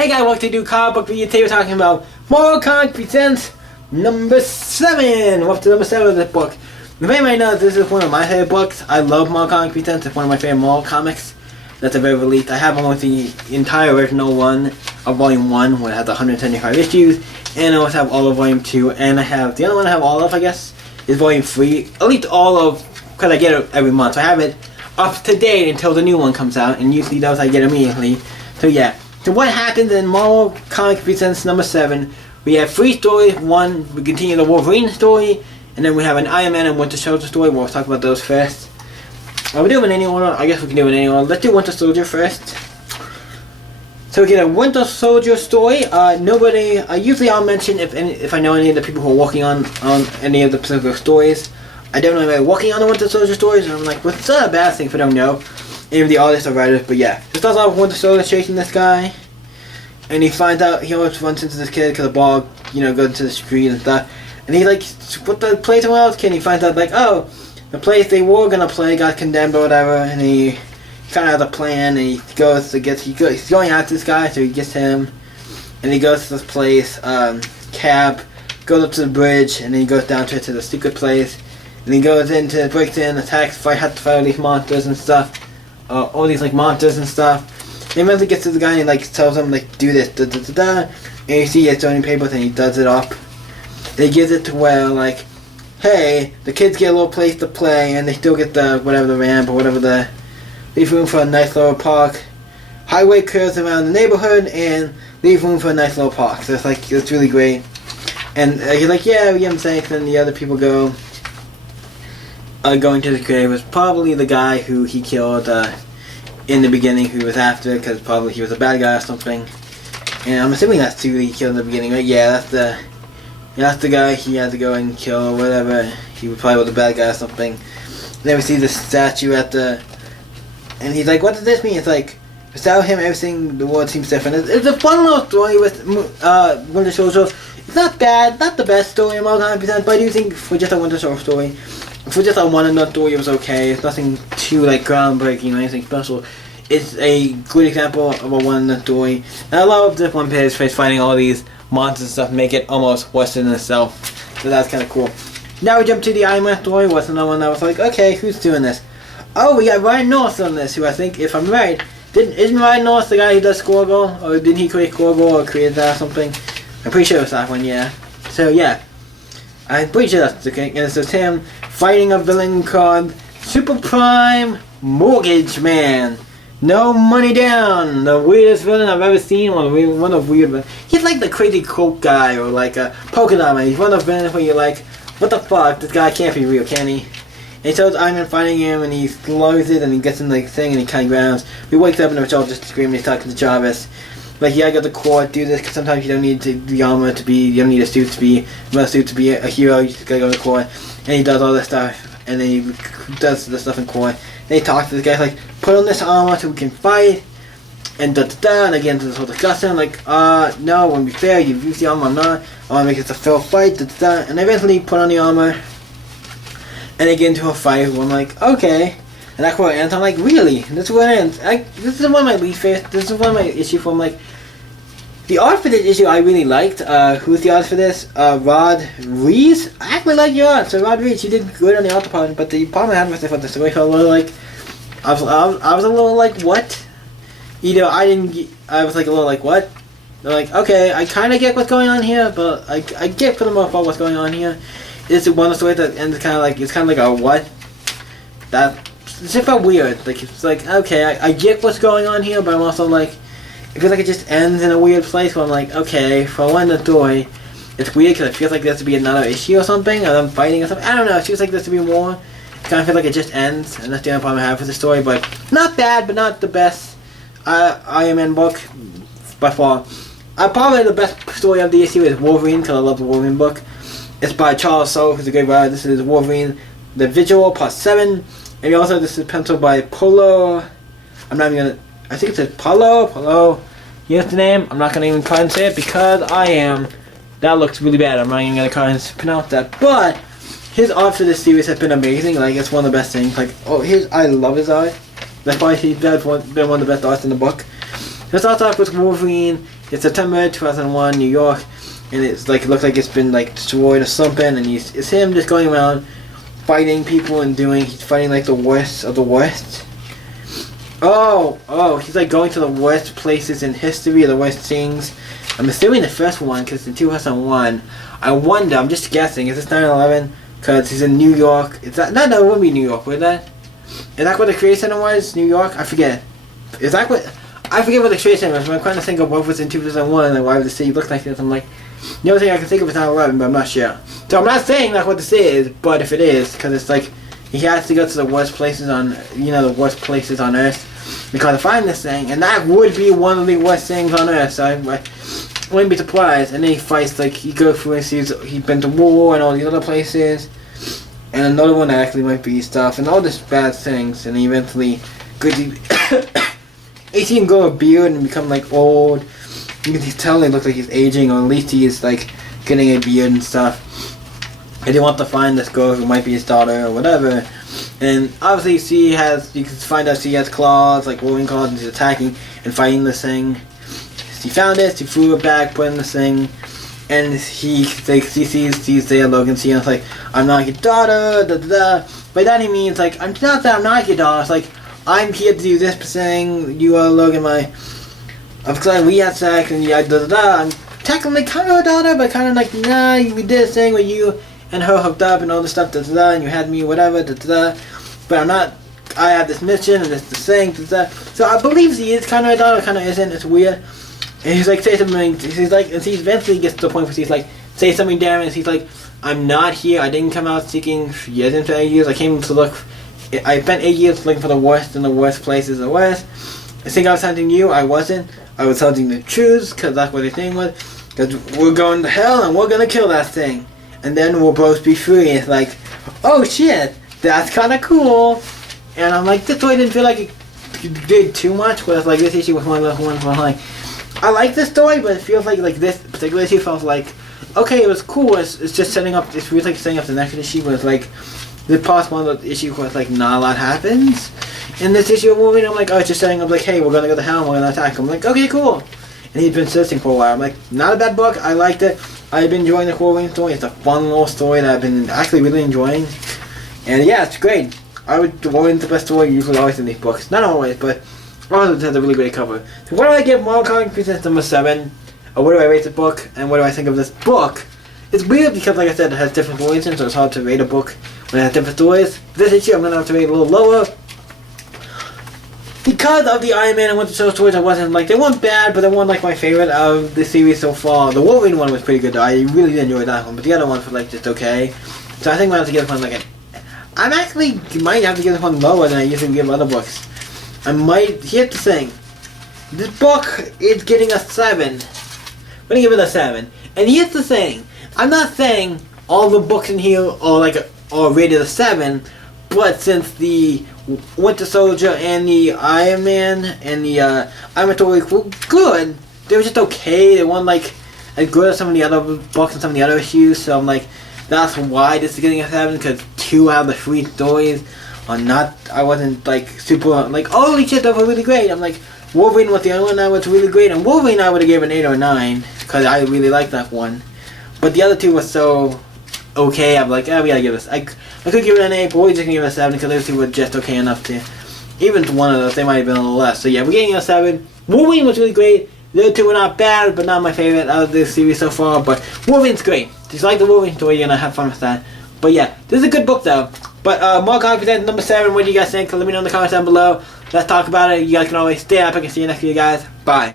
Hey guys, welcome to do comic book video. Today we're talking about Marvel Comics Presents number 7. We're up to number 7 of this book. You may know this is one of my favorite books. I love Marvel Comics Presents. It's one of my favorite Marvel comics that's ever released. I have almost the entire original one of Volume 1, where it has 175 issues, and I also have all of Volume 2, and I have the other one I have all of, I guess, is Volume 3. At least all of, because I get it every month, so I have it up to date until the new one comes out, and usually those I get immediately. So yeah. So what happens in Marvel Comics Presents number 7? We have 3 stories. One, we continue the Wolverine story, and then we have an Iron Man and Winter Soldier story. We'll talk about those first. Are we doing any order? I guess we can do it in any order. Let's do Winter Soldier first. So we get a Winter Soldier story. Usually I'll mention if I know any of the people who are working on any of the specific stories. I don't know anybody working on the Winter Soldier stories, and I'm like, well, it's not a bad thing if I don't know. Even the artists or writers, but yeah. It starts off with Winter Soldier chasing this guy, and he finds out he always runs into this kid because the ball, goes into the screen and stuff. And he what the play somewhere else, kid? And he finds out oh, the place they were gonna play got condemned or whatever, and he kind of has a plan, and he goes to he's going after this guy, so he gets him, and he goes to this place, cab, goes up to the bridge, and then he goes down to the secret place, and he goes breaks in, attacks, has to fight all these monsters and stuff. All these monsters and stuff. He eventually gets to the guy and he tells him do this, da da da da. And you see his zoning papers and he does it up. And he gives it to where hey, the kids get a little place to play and they still get the ramp or whatever leave room for a nice little park. Highway curves around the neighborhood and leave room for a nice little park. So it's really great. And he's like, yeah, we give him thanks, and the other people go. Going to the grave was probably the guy who he killed in the beginning, who was after, because probably he was a bad guy or something. And I'm assuming that's who he killed in the beginning, right? Yeah, that's the guy he had to go and kill or whatever. He probably was a bad guy or something. And then we see the statue and he's like, what does this mean? It's without him, everything, the world seems different. It's a fun little story with Winter Soldier. It's not bad, not the best story in Marvel Comics Presents, but I do think for just a Winter Soldier story, for just a one-and-done story, it was okay. It's nothing too groundbreaking or anything special. It's a good example of a one-and-done story. And I love this one page fighting all these monsters and stuff, make it almost Western in itself. So that's kind of cool. Now we jump to the Iron Man story. What's another one that was okay, who's doing this? Oh, we got Ryan North on this, who I think, if I'm right, isn't Ryan North the guy who does Squirrel? Or didn't he create Squirrel or create that or something? I'm pretty sure it was that one, yeah. So yeah. I'm pretty sure that's the thing. And it's just him fighting a villain called Super Prime Mortgage Man. No money down. The weirdest villain I've ever seen. One of weird villains. He's like the crazy Coke guy or a polka dot man. He's one of the villains where you're what the fuck? This guy can't be real, can he? And he tells Iron Man fighting him, and he slows it, and he gets in the thing, and he kind of grounds. He wakes up, and it's all just screaming. He's talking to Jarvis. Yeah, go to court, do this, because sometimes you don't need the armor to be, you don't need a suit to be, a hero, you just gotta go to court. And he does all this stuff, and then he does the stuff in court. Then he talks to this guy, put on this armor so we can fight, and da-da-da, and again, this whole discussion, no, it wouldn't be fair, you've used the armor, I'm not, I wanna make this a fair fight, da-da-da, and they eventually put on the armor, and they get into a fight, where I'm okay. And that's where it ends. I'm really? This is where it ends. This is one of my least favorite. This is one of my issues from the art for this issue I really liked. Who's the artist for this? Rod Rees? I actually like your art. So Rod Rees, you did good on the art department, but the problem I had with the story felt a little I was a little what? I was a little what? They're okay, I kind of get what's going on here, but I get for the most part what's going on here. It's one of the stories that ends it's kind of a what? It's just felt weird. It's okay, I get what's going on here, but I'm also it feels it just ends in a weird place where I'm okay, for one, the story, it's weird because it feels there to be another issue or something, or them fighting or something. I don't know, it feels there to be more. It kind of feels it just ends, and that's the only problem I have with the story, but not bad, but not the best Iron Man book by far. Probably the best story of the issue is Wolverine, because I love the Wolverine book. It's by Charles Soule, who's a great writer. This is Wolverine, the Visual, Part 7. And also, this is penciled by Polo. I'm not even gonna. I think it says Polo. Here's the name. I'm not gonna even try and say it because that looks really bad. I'm not even gonna try and pronounce that. But his art for this series has been amazing. It's one of the best things. I love his art. That's why he's been one of the best arts in the book. It starts off with Wolverine It's September 2001, New York, and it's like, it looks like it's been like destroyed or something, and it's him just going around fighting people and he's fighting like the worst of the worst. Oh, he's like going to the worst places in history, the worst things. I'm assuming the first one, because in 2001, I wonder, I'm just guessing, is this 9/11? Because he's in New York. Is that, no, it wouldn't be New York, would that? Is that what the Trade Center was? New York? I forget. Is that what, I forget what the Trade Center was, but I'm trying to think of what was in 2001 and why the city looked like this. I'm like, the only thing I can think of is 9/11, but I'm not sure. So I'm not saying that's what this is, but if it is, because it's like, he has to go to the worst places on, the worst places on Earth, because to find this thing, and that would be one of the worst things on Earth, so I wouldn't be surprised. And then he fights, like, he goes through and sees, he's been to war and all these other places, and another one that actually might be stuff, and all this bad things, and he eventually goes to, he can grow a beard and become, like, old. You can tell he looks like he's aging, or at least he is, like, getting a beard and stuff. And they want to find this girl who might be his daughter or whatever. And obviously you can find out she has claws, like Wolverine claws, and she's attacking and fighting this thing. He found it, he threw it back, put it in this thing, and he sees there Logan C, and it's like, I'm not your daughter, da da da. By that he means, like, I'm not your daughter, it's like, I'm here to do this thing, you are Logan, because we had sex, and yeah, da da da. I'm technically kind of her daughter, but kind of like, nah, we did this thing where you and her hooked up and all this stuff, da da da, and you had me, whatever, da da da. But I'm not, I have this mission and this thing, da da. So I believe he is kind of a daughter, kind of isn't, it's weird. And he's like, say something, he's like, and he eventually gets to the point where he's like, say something damn, and he's like, I'm not here, I didn't come out seeking years for 8 years, I came to look, I spent 8 years looking for the worst in the worst places the worst. I think I was hunting you, I wasn't. I was hunting the truth, because that's what the thing was. Because we're going to hell and we're going to kill that thing. And then we'll both be free. It's like, oh shit, that's kind of cool. And I'm like, this story didn't feel like it did too much. Whereas like this issue was one like, I like this story, but it feels like this particular issue felt like, okay, it was cool. It's just setting up. It's really like setting up the next issue. But it's like the past one of the issue where it's like not a lot happens. In this issue of Wolverine, I'm like, oh, it's just setting up like, hey, we're gonna go to hell and we're gonna attack. I'm like, okay, cool. And he's been searching for a while. I'm like, not a bad book. I liked it. I've been enjoying the Wolverine story. It's a fun little story that I've been actually really enjoying. And yeah, it's great. Wolverine's the best story usually always in these books. Not always, but always has a really great cover. So what do I give Marvel Comics Presents number 7? Or what do I rate the book? And what do I think of this book? It's weird because, like I said, it has different stories, so it's hard to rate a book when it has different stories. This issue I'm going to have to rate a little lower. Because of the Iron Man and Winter Soldier stories, I wasn't like, they weren't bad, but they weren't like my favorite of the series so far. The Wolverine one was pretty good though, I really did enjoy that one, but the other ones were like just okay. So I think I'm going to have to give this one like I'm actually might have to give this one lower than I usually give other books. I might, here's the thing, this book is getting a 7. I'm going to give it a 7. And here's the thing, I'm not saying all the books in here are rated a 7, but since the Winter Soldier and the Iron Man and the Iron Man story were good, they were just okay. They weren't like as good as some of the other books and some of the other issues. So I'm like, that's why this is getting a 7, because 2 out of the 3 stories are not. I wasn't like super like, holy shit, that was really great. I'm like, Wolverine was the only one that was really great, and Wolverine I would have given an 8 or 9 because I really liked that one. But the other 2 were so okay. I'm like, we gotta give this. I could give it an 8, but we're just gonna give it a 7 because those 2 were just okay enough to. Even to one of those, they might have been a little less. So yeah, we're getting a 7. Wolverine was really great. The other 2 were not bad, but not my favorite out of this series so far. But Wolverine's great. Just like the Wolverine story, you're gonna have fun with that. But yeah, this is a good book though. But Marvel Comics Presents number 7. What do you guys think? Let me know in the comments down below. Let's talk about it. You guys can always stay up. I can see you next video, guys. Bye.